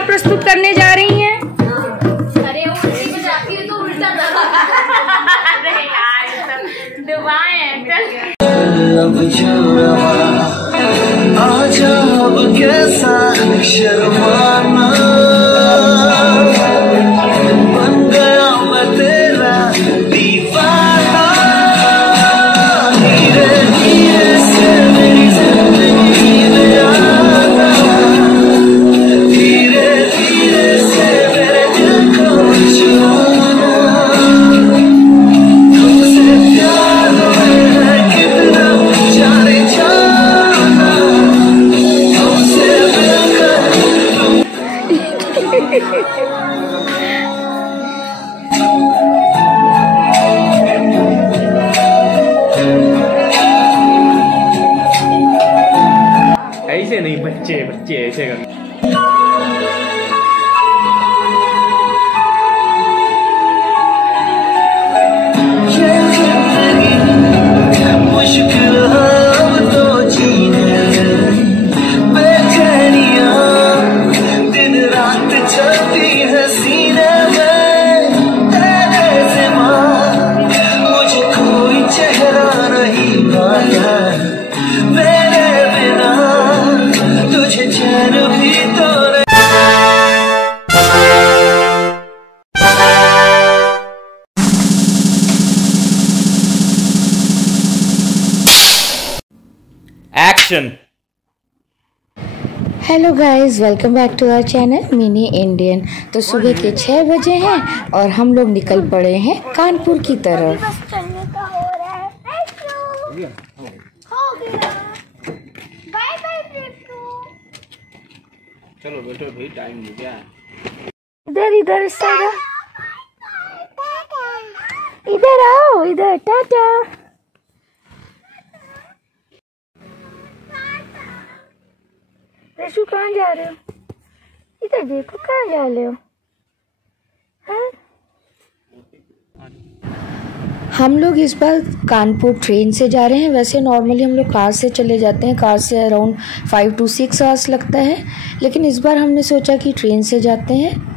क्या प्रस्तुत करने जा रही हैं? अरे उल्टी में जाती है तो उल्टा अरे यार दुआएं आजा अब कैसा शर्माना बन गया मैं तेरा दीवाना धीरे धीरे से मेरी जिंदगी में आना धीरे धीरे से मेरे दिल को छुआना तुमसे प्यार है कितना जाने जाना तुमसे ऐसे नहीं, बच्चे बच्चे ऐसे कर। मुश्किल अब तो जीने बेचैनियां दिन रात चलती है सीने में तेरे सिवा मुझे कोई चेहरा नहीं भाया मेरे बिना तुझे चैन भी तो action. Hello guys, welcome back to our channel mini Indian. तो सुबह के 6 बजे हैं और हम लोग निकल पड़े हैं कानपुर की तरफ। चलने का हो रहा है। हो गया। बाय बाय प्रेटू। चलो बेटो भाई, टाइम हो गया। इधर इधर सारा इधर आओ, इधर टाटा। रेशु कहाँ जा रहे हो? इधर देखो, कहाँ जा रहे हो? हाँ? हम लोग इस बार कानपुर ट्रेन से जा रहे हैं। वैसे नॉर्मली हम लोग कार से चले जाते हैं, कार से अराउंड 5 to 6 आवर्स लगता है, लेकिन इस बार हमने सोचा कि ट्रेन से जाते हैं।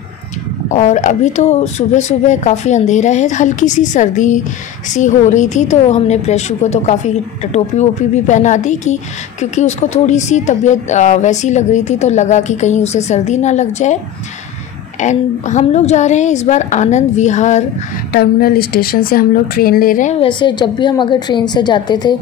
और अभी तो सुबह सुबह काफ़ी अंधेरा है, हल्की सी सर्दी सी हो रही थी, तो हमने प्रेशू को तो काफ़ी टोपी वोपी भी पहना दी कि क्योंकि उसको थोड़ी सी तबीयत वैसी लग रही थी, तो लगा कि कहीं उसे सर्दी ना लग जाए। एंड हम लोग जा रहे हैं इस बार आनंद विहार टर्मिनल स्टेशन से हम लोग ट्रेन ले रहे हैं। वैसे जब भी हम अगर ट्रेन से जाते थे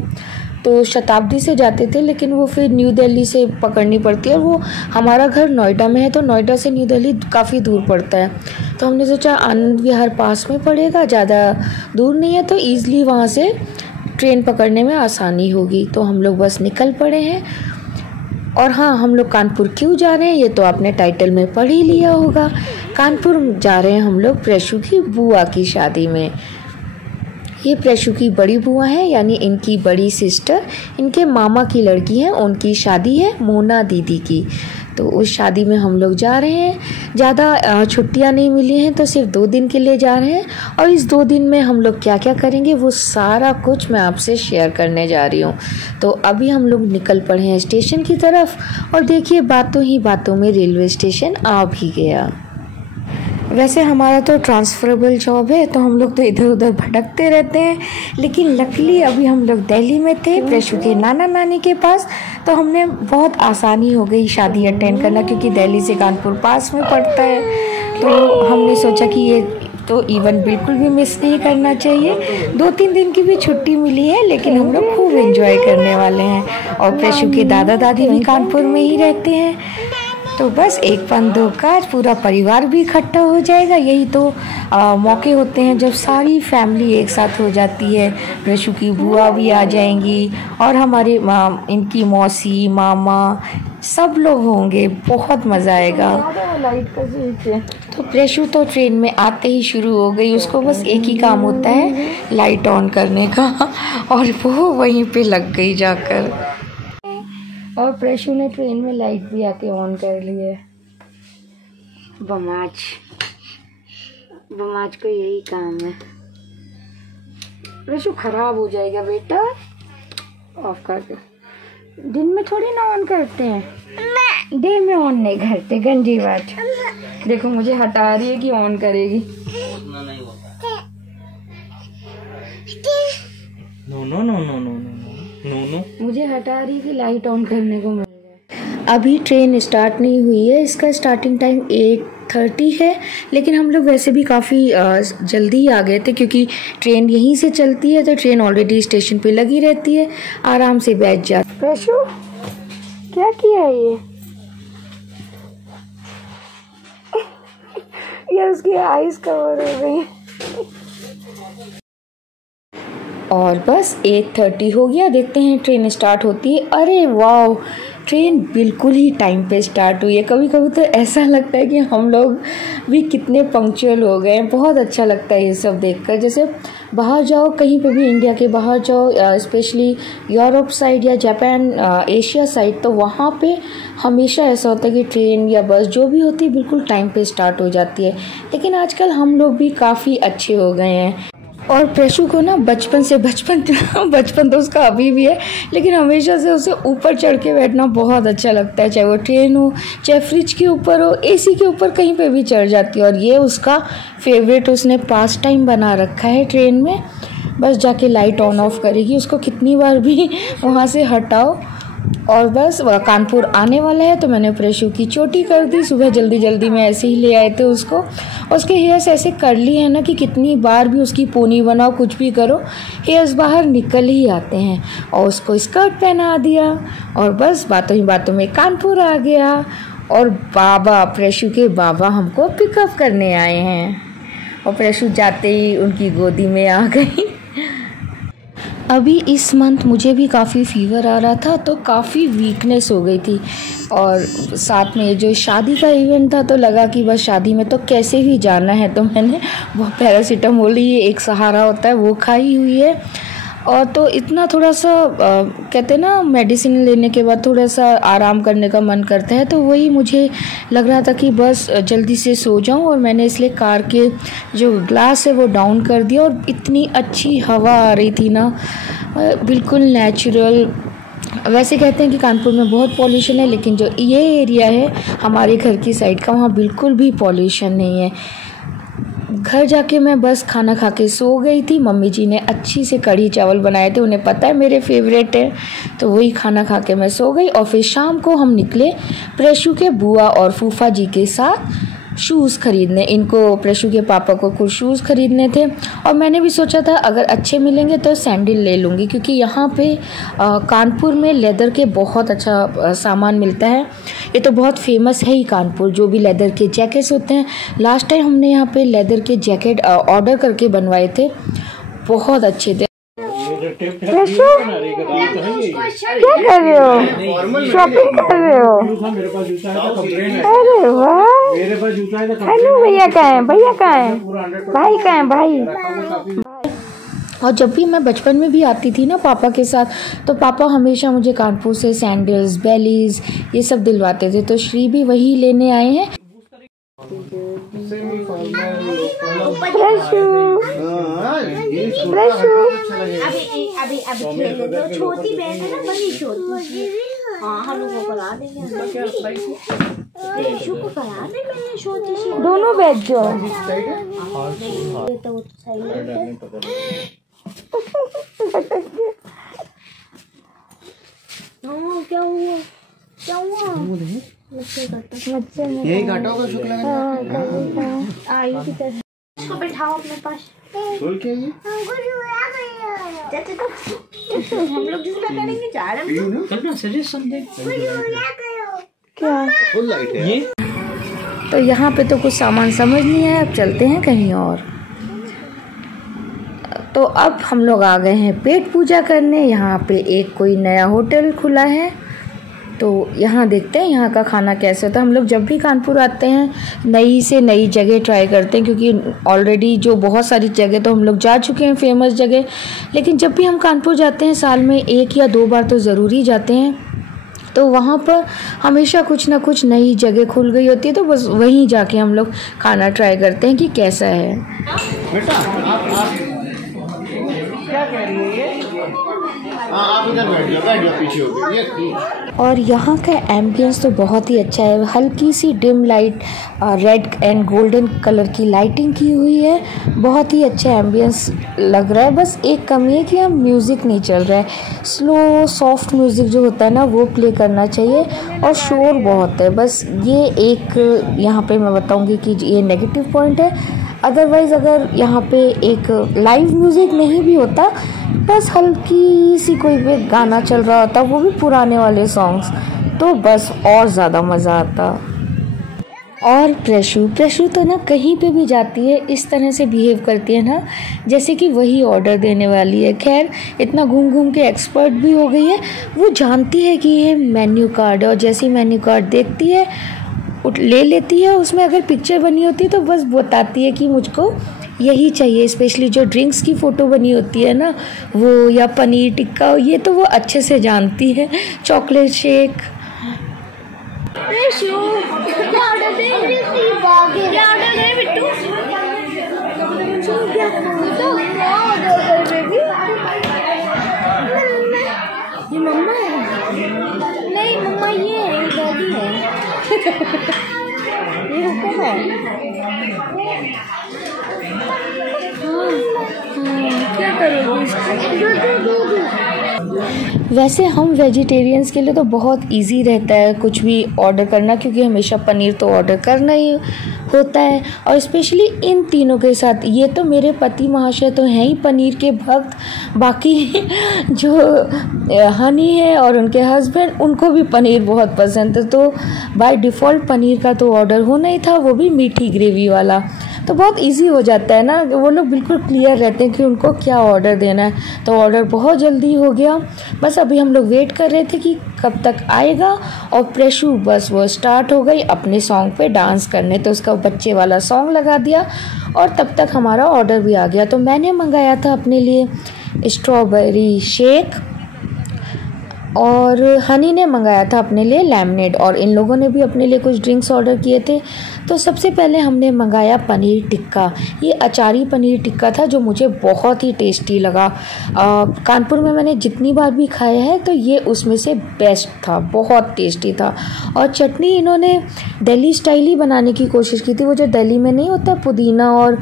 तो शताब्दी से जाते थे, लेकिन वो फिर न्यू दिल्ली से पकड़नी पड़ती है, और वो हमारा घर नोएडा में है, तो नोएडा से न्यू दिल्ली काफ़ी दूर पड़ता है। तो हमने सोचा आनंद विहार पास में पड़ेगा, ज़्यादा दूर नहीं है, तो ईज़िली वहाँ से ट्रेन पकड़ने में आसानी होगी। तो हम लोग बस निकल पड़े हैं। और हाँ, हम लोग कानपुर क्यों जा रहे हैं ये तो आपने टाइटल में पढ़ ही लिया होगा। कानपुर जा रहे हैं हम लोग प्रेशू की बुआ की शादी में। ये प्रेशू की बड़ी बुआ है, यानी इनकी बड़ी सिस्टर, इनके मामा की लड़की है, उनकी शादी है मोना दीदी की। तो उस शादी में हम लोग जा रहे हैं। ज़्यादा छुट्टियां नहीं मिली हैं, तो सिर्फ 2 दिन के लिए जा रहे हैं। और इस 2 दिन में हम लोग क्या क्या करेंगे वो सारा कुछ मैं आपसे शेयर करने जा रही हूँ। तो अभी हम लोग निकल पड़े हैं स्टेशन की तरफ, और देखिए बातों ही बातों में रेलवे स्टेशन आ भी गया। वैसे हमारा तो ट्रांसफरेबल जॉब है, तो हम लोग तो इधर उधर भटकते रहते हैं, लेकिन लकीली अभी हम लोग दिल्ली में थे प्रेशू के नाना नानी के पास, तो हमने बहुत आसानी हो गई शादी अटेंड करना, क्योंकि दिल्ली से कानपुर पास में पड़ता है। तो हमने सोचा कि ये तो इवेंट बिल्कुल भी मिस नहीं करना चाहिए। 2-3 दिन की भी छुट्टी मिली है, लेकिन हम लोग खूब एंजॉय करने वाले हैं। और प्रेशू के दादा दादी भी कानपुर में ही रहते हैं, तो बस एक पन दो काज, पूरा परिवार भी इकट्ठा हो जाएगा। यही तो मौके होते हैं जब सारी फैमिली एक साथ हो जाती है। प्रेशू की बुआ भी आ जाएंगी, और हमारे इनकी मौसी मामा सब लोग होंगे, बहुत मज़ा आएगा। लाइट का स्विच है। तो प्रेशू तो ट्रेन में आते ही शुरू हो गई, उसको बस एक ही काम होता है लाइट ऑन करने का, और वो वहीं पे लग गई जाकर। और प्रेशू ने ट्रेन में लाइट भी आके ऑन कर ली है। बमाज को यही काम है। प्रेशू खराब हो जाएगा बेटा, ऑफ कर दो। दिन में थोड़ी ना ऑन करते हैं। डे में ऑन नहीं करते, गंदी बात। देखो मुझे हटा रही है कि ऑन करेगी। No no no no no no no, मुझे हटा रही है कि लाइट ऑन करने को मिल जाए। अभी ट्रेन स्टार्ट नहीं हुई है, इसका स्टार्टिंग टाइम 8:30 है, लेकिन हम लोग वैसे भी काफ़ी जल्दी ही आ गए थे क्योंकि ट्रेन यहीं से चलती है, तो ट्रेन ऑलरेडी स्टेशन पे लगी रहती है, आराम से बैठ जाते। प्रशु क्या किया ये उसकी आईज कवर हो गई। और बस 8:30 हो गया, देखते हैं ट्रेन स्टार्ट होती है। अरे वाह, ट्रेन बिल्कुल ही टाइम पे स्टार्ट हुई है। कभी कभी तो ऐसा लगता है कि हम लोग भी कितने पंक्चुअल हो गए हैं। बहुत अच्छा लगता है ये सब देखकर। जैसे बाहर जाओ, कहीं पे भी इंडिया के बाहर जाओ, स्पेशली यूरोप साइड या जापान, एशिया साइड, तो वहाँ पे हमेशा ऐसा होता है कि ट्रेन या बस जो भी होती है बिल्कुल टाइम पे स्टार्ट हो जाती है। लेकिन आजकल हम लोग भी काफ़ी अच्छे हो गए हैं। और प्रेशु को ना बचपन तो उसका अभी भी है, लेकिन हमेशा से उसे ऊपर चढ़ के बैठना बहुत अच्छा लगता है। चाहे वो ट्रेन हो, चाहे फ्रिज के ऊपर हो, एसी के ऊपर, कहीं पे भी चढ़ जाती है। और ये उसका फेवरेट, उसने पास टाइम बना रखा है ट्रेन में। बस जाके लाइट ऑन ऑफ करेगी, उसको कितनी बार भी वहाँ से हटाओ। और बस कानपुर आने वाला है, तो मैंने प्रेशु की चोटी कर दी। सुबह जल्दी जल्दी में ऐसे ही ले आए थे उसको। उसके हेयर्स ऐसे कर लिए हैं ना कि कितनी बार भी उसकी पोनी बनाओ, कुछ भी करो, हेयर्स बाहर निकल ही आते हैं। और उसको स्कर्ट पहना दिया और बस बातों ही बातों में कानपुर आ गया। और बाबा, प्रेशु के बाबा हमको पिकअप करने आए हैं। और प्रेशु जाते ही उनकी गोदी में आ गई। अभी इस मंथ मुझे भी काफ़ी फीवर आ रहा था, तो काफ़ी वीकनेस हो गई थी। और साथ में जो शादी का इवेंट था, तो लगा कि बस शादी में तो कैसे भी जाना है, तो मैंने वो पैरासीटामोल ही एक सहारा होता है वो खाई हुई है। और तो इतना थोड़ा सा कहते हैं ना, मेडिसिन लेने के बाद थोड़ा सा आराम करने का मन करता है, तो वही मुझे लग रहा था कि बस जल्दी से सो जाऊं। और मैंने इसलिए कार के जो ग्लास है वो डाउन कर दिया। और इतनी अच्छी हवा आ रही थी ना, बिल्कुल नेचुरल। वैसे कहते हैं कि कानपुर में बहुत पॉल्यूशन है, लेकिन जो ये एरिया है हमारे घर की साइड का, वहाँ बिल्कुल भी पॉल्यूशन नहीं है। घर जाके मैं बस खाना खा के सो गई थी। मम्मी जी ने अच्छी से कढ़ी चावल बनाए थे, उन्हें पता है मेरे फेवरेट है, तो वही खाना खा के मैं सो गई। और फिर शाम को हम निकले प्रेशु के बुआ और फूफा जी के साथ शूज़ ख़रीदने। इनको, प्रेशु के पापा को कुछ शूज़ ख़रीदने थे। और मैंने भी सोचा था अगर अच्छे मिलेंगे तो सैंडल ले लूँगी, क्योंकि यहाँ पे कानपुर में लेदर के बहुत अच्छा सामान मिलता है। ये तो बहुत फेमस है ही कानपुर, जो भी लेदर के जैकेट्स होते हैं। लास्ट टाइम हमने यहाँ पे लेदर के जैकेट ऑर्डर करके बनवाए थे, बहुत अच्छे थे। प्रेशु क्या कर रहे हो? शॉपिंग कर रहे हो? मेरे पास जूता है तो कंप्लेन है। अरे वाह, मेरे पास जूता है तो हेलो, भैया कहाँ है? भैया कहाँ है? भाई कहाँ है? भाई। और जब भी मैं बचपन में भी आती थी ना पापा के साथ, तो पापा हमेशा मुझे कानपुर से सैंडल्स, बेलीज ये सब दिलवाते थे। तो श्री भी वही लेने आए हैं। अभी खेले तो छोटी बहन है ना, बड़ी छोटी। हाँ, हम लोग को करा देंगे, प्रेशु को करा देंगे छोटी सी। दोनों बैठ जाओ। तो साइलेंट है। क्या हुआ? क्या हुआ? यही काटा होगा शुक्ला का। आई की तरह इसको बिठाओ अपने पास। बोल क्या ये? हम लोग जिसमें करेंगे चार करना सजेशन दे। क्या फुल लाइट है ये। तो यहाँ पे तो कुछ सामान समझ नहीं है, अब चलते हैं कहीं और। तो अब हम लोग आ गए हैं पेट पूजा करने। यहाँ पे एक कोई नया होटल खुला है, तो यहाँ देखते हैं यहाँ का खाना कैसे होता है। हम लोग जब भी कानपुर आते हैं नई से नई जगह ट्राई करते हैं, क्योंकि ऑलरेडी जो बहुत सारी जगह तो हम लोग जा चुके हैं फेमस जगह, लेकिन जब भी हम कानपुर जाते हैं साल में 1 या 2 बार तो ज़रूर ही जाते हैं। तो वहाँ पर हमेशा कुछ ना कुछ नई जगह खुल गई होती है, तो बस वहीं जाके हम लोग खाना ट्राई करते हैं कि कैसा है। बेटा आप क्या कह रही है ये? आप इधर बैठ जाओ पीछे हो गए ये। और यहाँ का एम्बियंस तो बहुत ही अच्छा है। हल्की सी dim light, red and golden colour की लाइटिंग की हुई है। बहुत ही अच्छा एम्बियंस लग रहा है। बस एक कमी है कि यहाँ म्यूज़िक नहीं चल रहा है। स्लो सॉफ्ट म्यूज़िक जो होता है ना वो प्ले करना चाहिए। और शोर बहुत है, बस ये एक यहाँ पे मैं बताऊँगी कि ये नेगेटिव पॉइंट है। अदरवाइज़ अगर यहाँ पे एक लाइव म्यूज़िक नहीं भी होता, बस हल्की सी कोई भी गाना चल रहा होता, वो भी पुराने वाले सॉन्ग्स, तो बस और ज़्यादा मज़ा आता। और प्रेशू तो ना कहीं पे भी जाती है इस तरह से बिहेव करती है ना जैसे कि वही ऑर्डर देने वाली है। खैर इतना घूम घूम के एक्सपर्ट भी हो गई है, वो जानती है कि ये मेन्यू कार्ड है और जैसे ही मेन्यू कार्ड देखती है ले लेती है। उसमें अगर पिक्चर बनी होती है तो बस बताती है कि मुझको यही चाहिए। स्पेशली जो ड्रिंक्स की फ़ोटो बनी होती है ना वो, या पनीर टिक्का, ये तो वो अच्छे से जानती है। Chocolate shake. ये मम्मा है? नहीं मम्मा ये है, दादी है। ये रुको है। क्या करोगी इसको? वैसे हम वेजिटेरियंस के लिए तो बहुत इजी रहता है कुछ भी ऑर्डर करना, क्योंकि हमेशा पनीर तो ऑर्डर करना ही होता है। और स्पेशली इन तीनों के साथ, ये तो मेरे पति महाशय तो हैं ही पनीर के भक्त, बाकी जो हनी है और उनके हस्बैंड, उनको भी पनीर बहुत पसंद है। तो बाय डिफ़ॉल्ट पनीर का तो ऑर्डर होना ही था, वो भी मीठी ग्रेवी वाला। तो बहुत इजी हो जाता है ना, वो लोग बिल्कुल क्लियर रहते हैं कि उनको क्या ऑर्डर देना है। तो ऑर्डर बहुत जल्दी हो गया। बस अभी हम लोग वेट कर रहे थे कि कब तक आएगा। और प्रेशू बस वो स्टार्ट हो गई अपने सॉन्ग पे डांस करने, तो उसका बच्चे वाला सॉन्ग लगा दिया और तब तक हमारा ऑर्डर भी आ गया। तो मैंने मंगाया था अपने लिए स्ट्रॉबेरी शेक और हनी ने मंगाया था अपने लिए लेमनेड, और इन लोगों ने भी अपने लिए कुछ ड्रिंक्स ऑर्डर किए थे। तो सबसे पहले हमने मंगाया पनीर टिक्का। ये अचारी पनीर टिक्का था जो मुझे बहुत ही टेस्टी लगा। कानपुर में मैंने जितनी बार भी खाया है तो ये उसमें से बेस्ट था, बहुत टेस्टी था। और चटनी इन्होंने दिल्ली स्टाइल ही बनाने की कोशिश की थी। वो जो दिल्ली में नहीं होता पुदीना और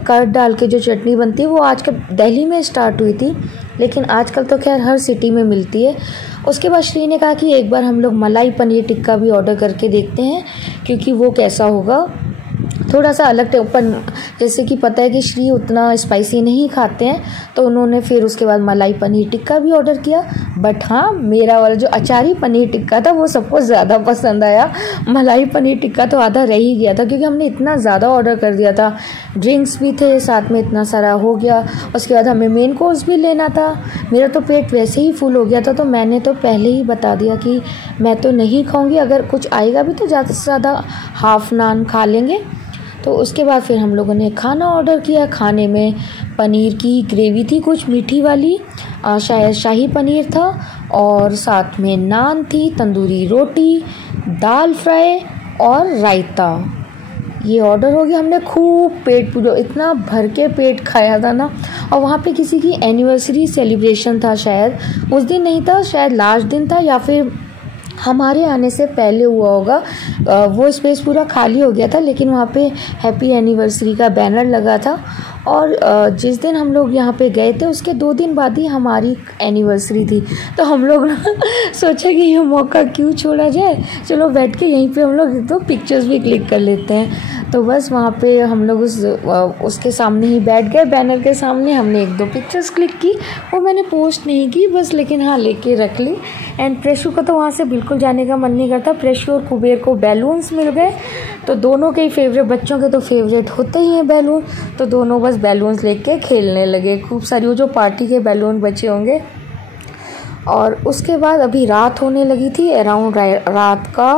कर्ड डाल के जो चटनी बनती है, वो आजकल दिल्ली में स्टार्ट हुई थी, लेकिन आजकल तो खैर हर सिटी में मिलती है। उसके बाद श्री ने कहा कि एक बार हम लोग मलाई पनीर टिक्का भी ऑर्डर करके देखते हैं, क्योंकि वो कैसा होगा, थोड़ा सा अलग टाइप। जैसे कि पता है कि श्री उतना स्पाइसी नहीं खाते हैं, तो उन्होंने फिर उसके बाद मलाई पनीर टिक्का भी ऑर्डर किया। बट हाँ, मेरा वाला जो अचारी पनीर टिक्का था वो सबको ज़्यादा पसंद आया। मलाई पनीर टिक्का तो आधा रह ही गया था, क्योंकि हमने इतना ज़्यादा ऑर्डर कर दिया था। ड्रिंक्स भी थे साथ में, इतना सारा हो गया। उसके बाद हमें मेन कोर्स भी लेना था। मेरा तो पेट वैसे ही फुल हो गया था, तो मैंने तो पहले ही बता दिया कि मैं तो नहीं खाऊँगी, अगर कुछ आएगा भी तो ज़्यादा से ज़्यादा हाफ़ नान खा लेंगे। तो उसके बाद फिर हम लोगों ने खाना ऑर्डर किया। खाने में पनीर की ग्रेवी थी कुछ मीठी वाली, शायद शाही पनीर था, और साथ में नान थी, तंदूरी रोटी, दाल फ्राई और रायता। ये ऑर्डर हो गया। हमने खूब पेट पूरा, इतना भर के पेट खाया था ना। और वहाँ पे किसी की एनिवर्सरी सेलिब्रेशन था, शायद उस दिन नहीं था, शायद लास्ट दिन था, या फिर हमारे आने से पहले हुआ होगा। वो स्पेस पूरा खाली हो गया था, लेकिन वहाँ पे हैप्पी एनिवर्सरी का बैनर लगा था। और जिस दिन हम लोग यहाँ पे गए थे उसके 2 दिन बाद ही हमारी एनिवर्सरी थी। तो हम लोग ना सोचा कि ये मौका क्यों छोड़ा जाए, चलो बैठ के यहीं पे हम लोग 2 पिक्चर्स भी क्लिक कर लेते हैं। तो बस वहाँ पे हम लोग उसके सामने ही बैठ गए, बैनर के सामने। हमने 1-2 पिक्चर्स क्लिक की, वो मैंने पोस्ट नहीं की बस, लेकिन हाँ लेके रख ली। एंड प्रेशू को तो वहाँ से बिल्कुल जाने का मन नहीं करता। प्रेशू और कुबेर को बैलून्स मिल गए, तो दोनों के ही फेवरेट, बच्चों के तो फेवरेट होते ही हैं बैलून। तो दोनों बस बैलून्स लेके खेलने लगे, खूब सारी, वो जो पार्टी के बैलून बचे होंगे। और उसके बाद अभी रात होने लगी थी, अराउंड रात का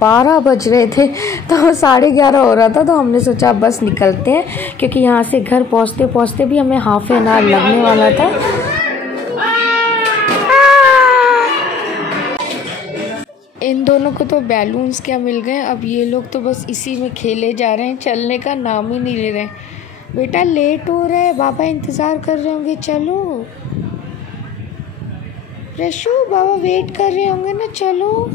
12 बज रहे थे, तो 11:30 हो रहा था। तो हमने सोचा बस निकलते हैं, क्योंकि यहाँ से घर पहुँचते पहुँचते भी हमें हाफ एन आवर लगने वाला था। इन दोनों को तो बैलून्स क्या मिल गए, अब ये लोग तो बस इसी में खेले जा रहे हैं, चलने का नाम ही नहीं ले रहे। बेटा लेट हो रहा है, पापा इंतज़ार कर रहे होंगे, चलो। रशु बाबा वेट कर रहे होंगे ना, चलो।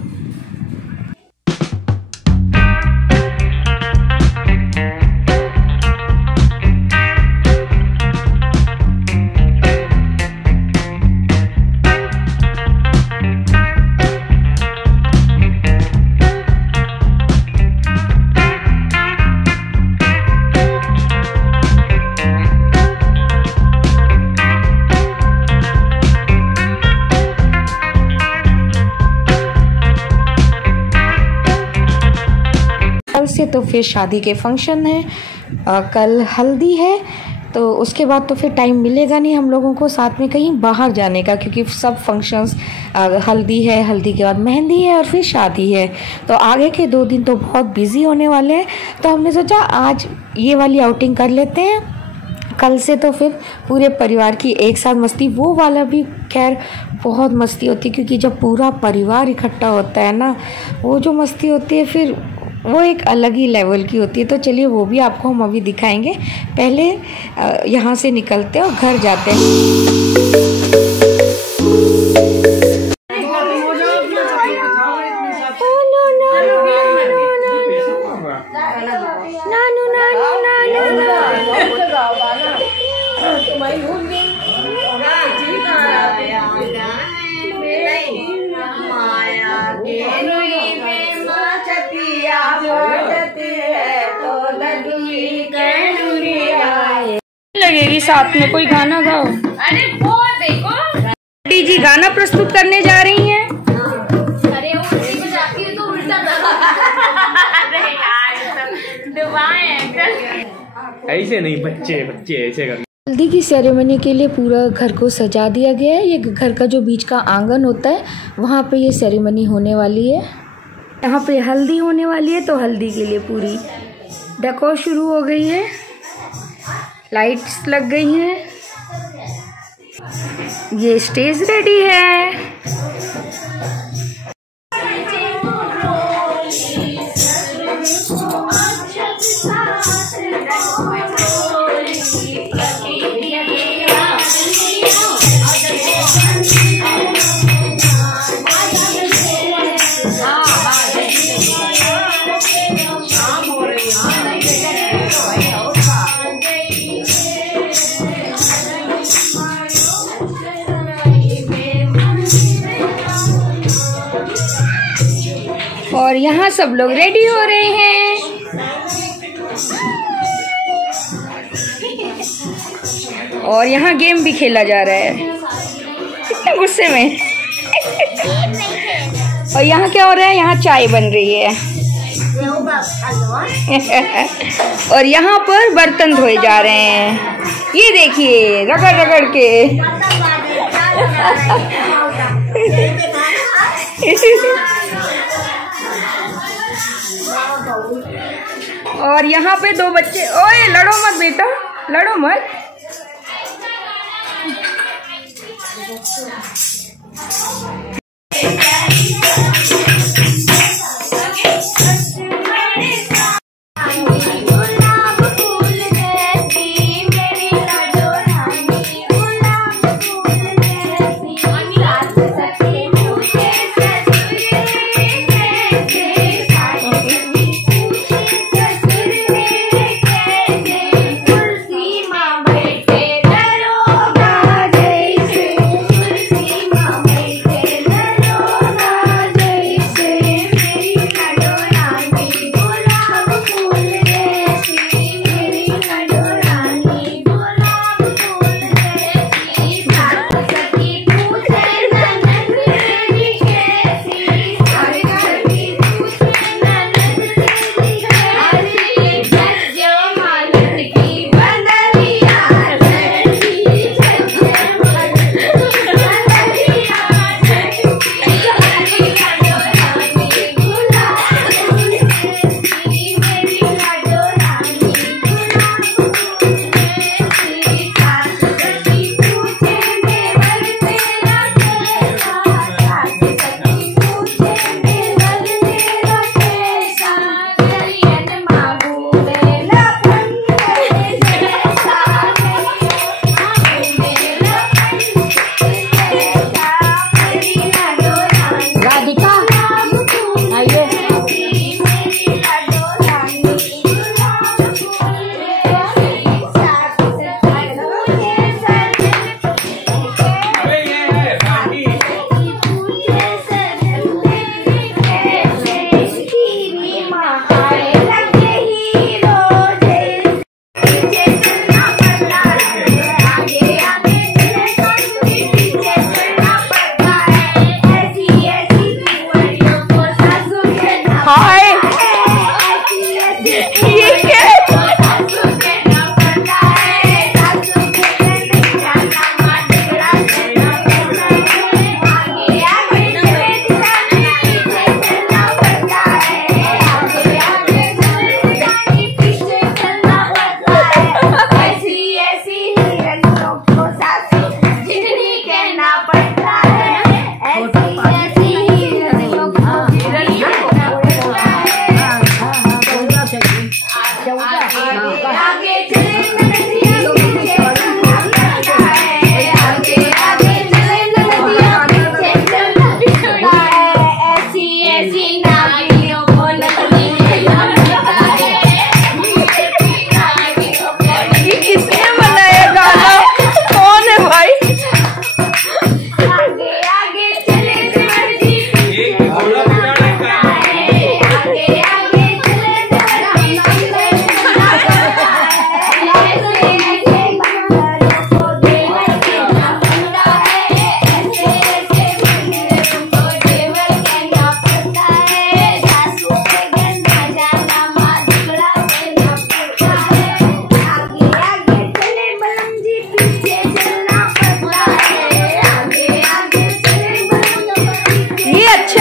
कल से तो फिर शादी के फंक्शन है, कल हल्दी है, तो उसके बाद तो फिर टाइम मिलेगा नहीं हम लोगों को साथ में कहीं बाहर जाने का, क्योंकि सब फंक्शंस, हल्दी है, हल्दी के बाद मेहंदी है और फिर शादी है, तो आगे के 2 दिन तो बहुत बिजी होने वाले हैं। तो हमने सोचा आज ये वाली आउटिंग कर लेते हैं, कल से तो फिर पूरे परिवार की एक साथ मस्ती। वो वाला भी खैर बहुत मस्ती होती है, क्योंकि जब पूरा परिवार इकट्ठा होता है ना, वो जो मस्ती होती है फिर वो एक अलग ही लेवल की होती है। तो चलिए वो भी आपको हम अभी दिखाएंगे। पहले यहाँ से निकलते हैं और घर जाते हैं। लगेगी साथ में कोई गाना गाओ। अरे वो देखो डी जी गाना प्रस्तुत करने जा रही हैं। अरे उल्टी बजाती है तो उल्टा अरे यार दुआएं ऐसे नहीं, बच्चे बच्चे ऐसे कर। हल्दी की सेरेमनी के लिए पूरा घर को सजा दिया गया है। ये घर का जो बीच का आंगन होता है वहाँ पे ये सेरेमनी होने वाली है। यहाँ पे हल्दी होने वाली है, तो हल्दी के लिए पूरी डेकोर शुरू हो गई है, लाइट्स लग गई हैं, ये स्टेज रेडी है। और यहाँ सब लोग रेडी हो रहे हैं। और यहाँ गेम भी खेला जा रहा है, कितने गुस्से में। और यहाँ क्या हो रहा है, यहाँ चाय बन रही है। और यहाँ पर बर्तन धोए जा रहे हैं, ये देखिए रगड़ रगड़ के। और यहाँ पे 2 बच्चे, ओए लड़ो मत बेटा, लड़ो मत।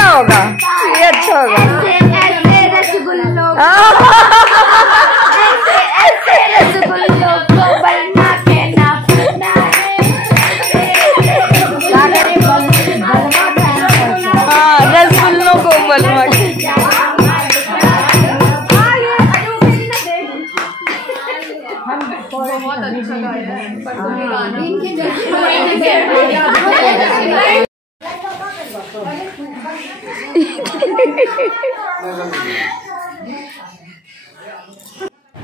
होगा, ये अच्छा होगा। ऐसे रसगुल्लों ऐसे रसगुल्लों को बनना के ना फूटना हाँ, रसगुल्लों को बलवा के। बहुत अच्छा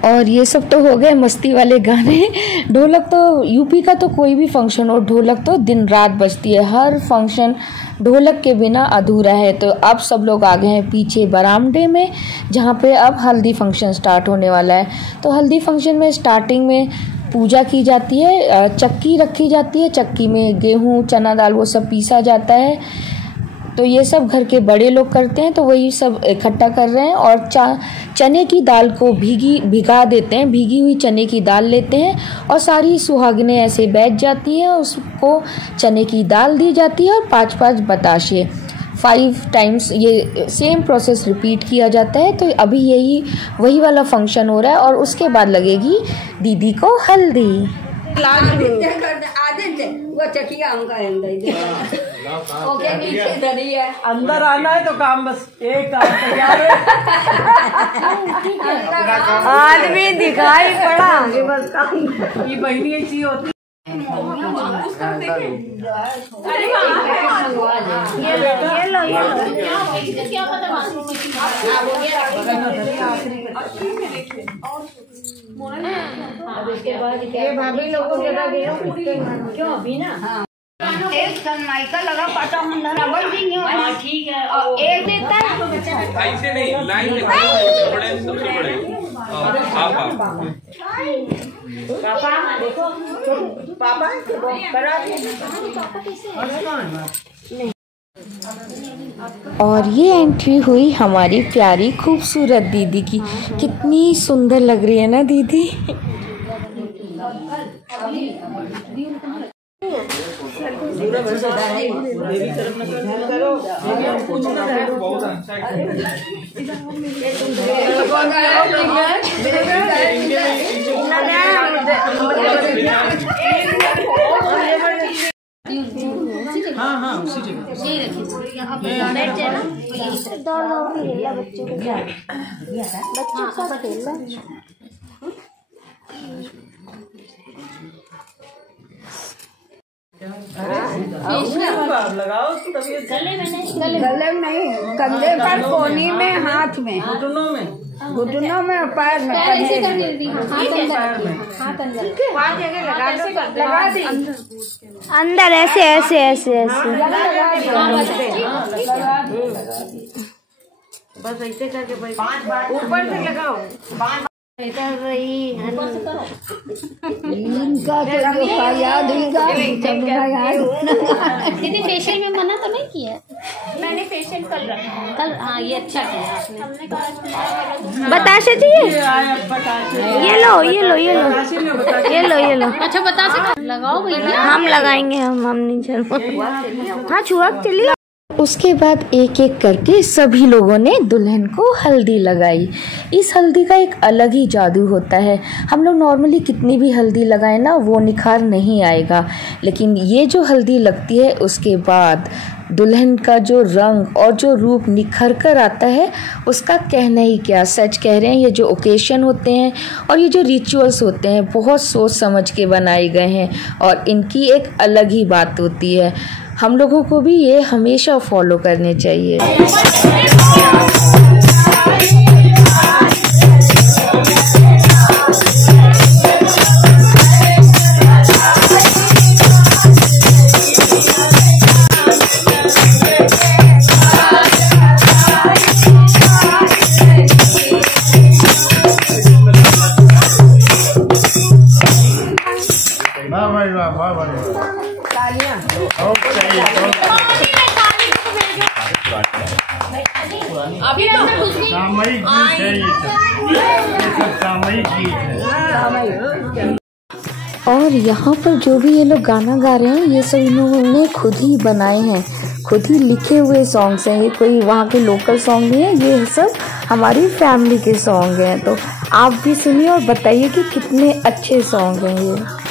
और ये सब तो हो गए मस्ती वाले गाने। ढोलक तो यूपी का तो कोई भी फंक्शन हो, ढोलक तो दिन रात बजती है। हर फंक्शन ढोलक के बिना अधूरा है। तो अब सब लोग आ गए हैं पीछे बरामदे में, जहाँ पे अब हल्दी फंक्शन स्टार्ट होने वाला है। तो हल्दी फंक्शन में स्टार्टिंग में पूजा की जाती है, चक्की रखी जाती है, चक्की में गेहूँ चना दाल वो सब पीसा जाता है। तो ये सब घर के बड़े लोग करते हैं, तो वही सब इकट्ठा कर रहे हैं। और चने की दाल को भिगा देते हैं, भीगी हुई चने की दाल लेते हैं और सारी सुहागनें ऐसे बैठ जाती हैं, उसको चने की दाल दी जाती है और 5-5 बताशे 5 टाइम्स ये सेम प्रोसेस रिपीट किया जाता है। तो अभी वही वाला फंक्शन हो रहा है और उसके बाद लगेगी दीदी को हल्दी। वो चकिया हमका ओके नीचे धरी है, अंदर आना है तो काम बस एक काम तैयार है। आदमी दिखाई पड़ा कि बस काम ये बहनी ऐसी होती। भाभी लोगों के क्यों अभी ना एक सनमाइका लगा पाता हूँ डबल भी नहीं होगा। ठीक है और एक देता है ऐसे नहीं लाइन में बड़े सबसे बड़े पापा देखो पापा और ये एंट्री हुई हमारी प्यारी खूबसूरत दीदी की। कितनी सुंदर लग रही है ना दीदी। हाँ हाँ उसी जगह लगाओ गले में नहीं, कंधे पर, कोनी में, हाथ में, घुटनों में, पैर में, लगा दी अंदर ऐसे ऐसे ऐसे ऐसे बस ऐसे करके ऊपर से लगाओ। इनका दीदी फेशियल में मना तो नहीं किया? मैंने फेशियल कल रखा कल। हाँ ये अच्छा किया आपने। हमने कहा बताशे चाहिए? ये लो ये लो ये लो ये लो ये लो। अच्छा बताशे लगाओ भैया। हम लगाएंगे, हम नहीं चलो। हाँ छुआ चलिए। उसके बाद एक एक करके सभी लोगों ने दुल्हन को हल्दी लगाई। इस हल्दी का एक अलग ही जादू होता है। हम लोग नॉर्मली कितनी भी हल्दी लगाएं ना, वो निखार नहीं आएगा, लेकिन ये जो हल्दी लगती है उसके बाद दुल्हन का जो रंग और जो रूप निखर कर आता है, उसका कहना ही क्या। सच कह रहे हैं, ये जो ओकेशन होते हैं और ये जो रिचुअल्स होते हैं बहुत सोच समझ के बनाए गए हैं और इनकी एक अलग ही बात होती है। हम लोगों को भी ये हमेशा फॉलो करने चाहिए। अभी तो सामयिक गीत है, ये सब सामयिक गीत है। और यहाँ पर जो भी ये लोग गाना गा रहे हैं ये सब इन्होंने खुद ही बनाए हैं। खुद ही लिखे हुए सॉन्ग्स हैं, ये कोई वहाँ के लोकल सॉन्ग नहीं है, ये सब हमारी फैमिली के सॉन्ग हैं। तो आप भी सुनिए और बताइए कि कितने अच्छे सॉन्ग हैं ये।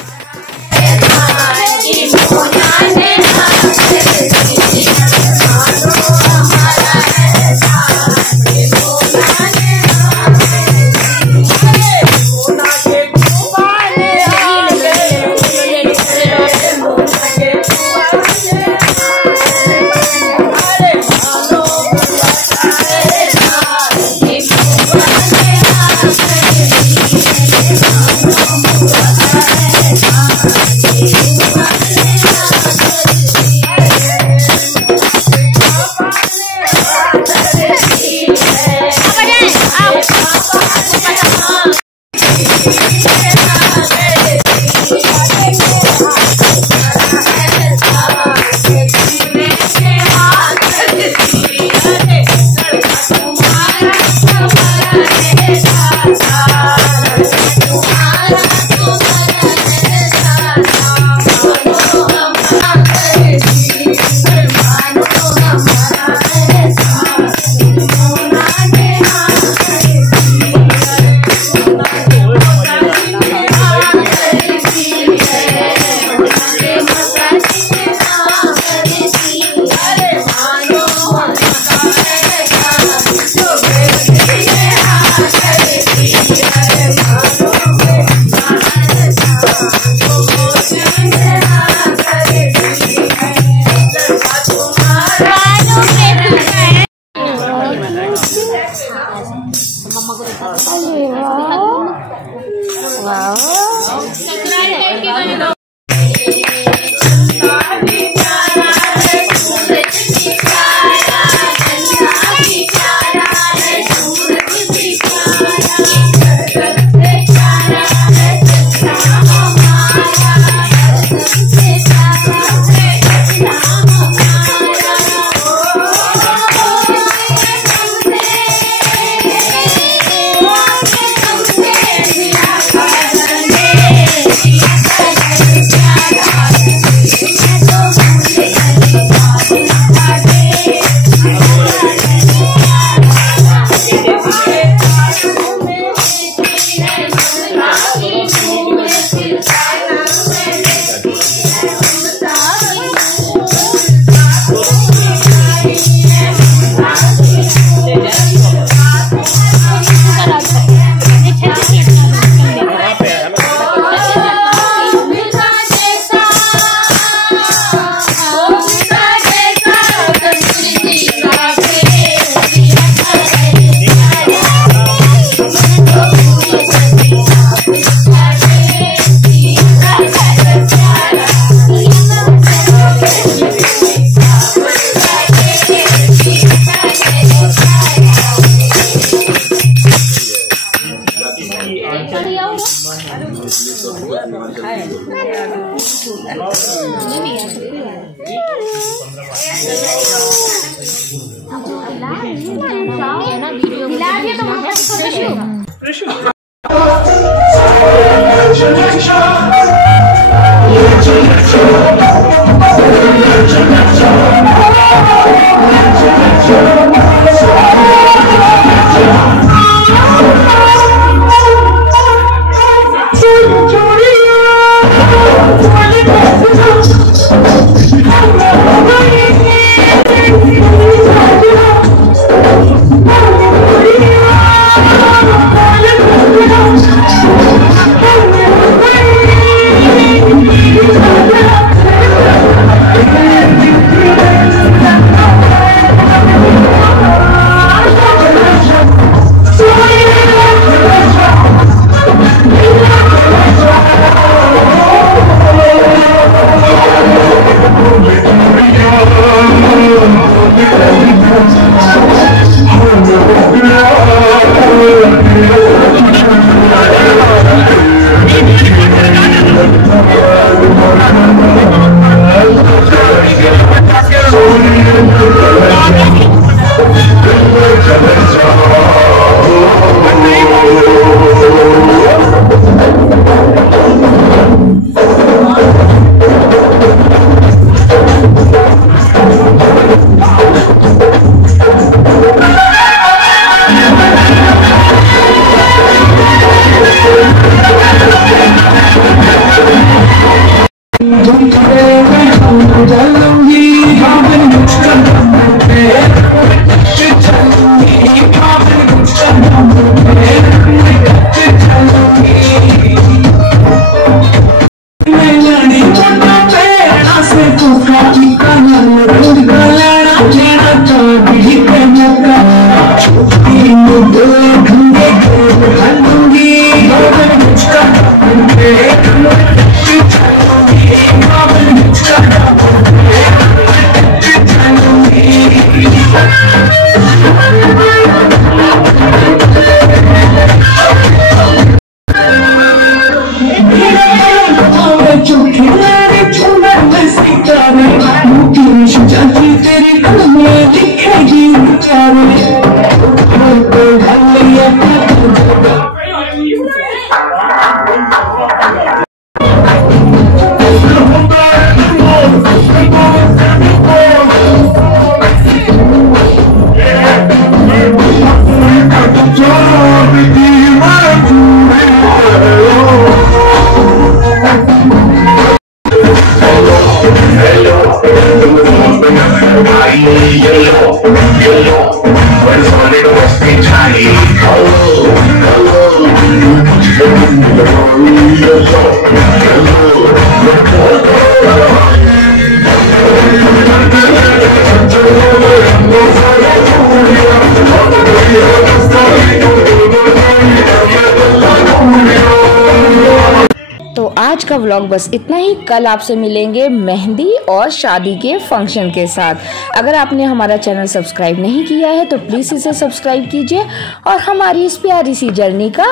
तो आज का व्लॉग बस इतना ही। कल आपसे मिलेंगे मेहंदी और शादी के फंक्शन के साथ। अगर आपने हमारा चैनल सब्सक्राइब नहीं किया है तो प्लीज़ इसे सब्सक्राइब कीजिए और हमारी इस प्यारी सी जर्नी का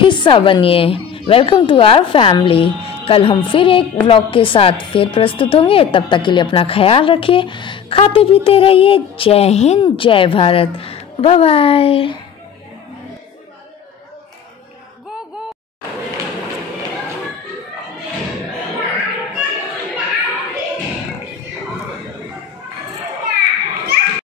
हिस्सा बनिए। Welcome to our family. कल हम फिर एक व्लॉग के साथ फिर प्रस्तुत होंगे। तब तक के लिए अपना ख्याल रखिए, खाते पीते रहिए। जय हिंद, जय भारत, बाय बाय।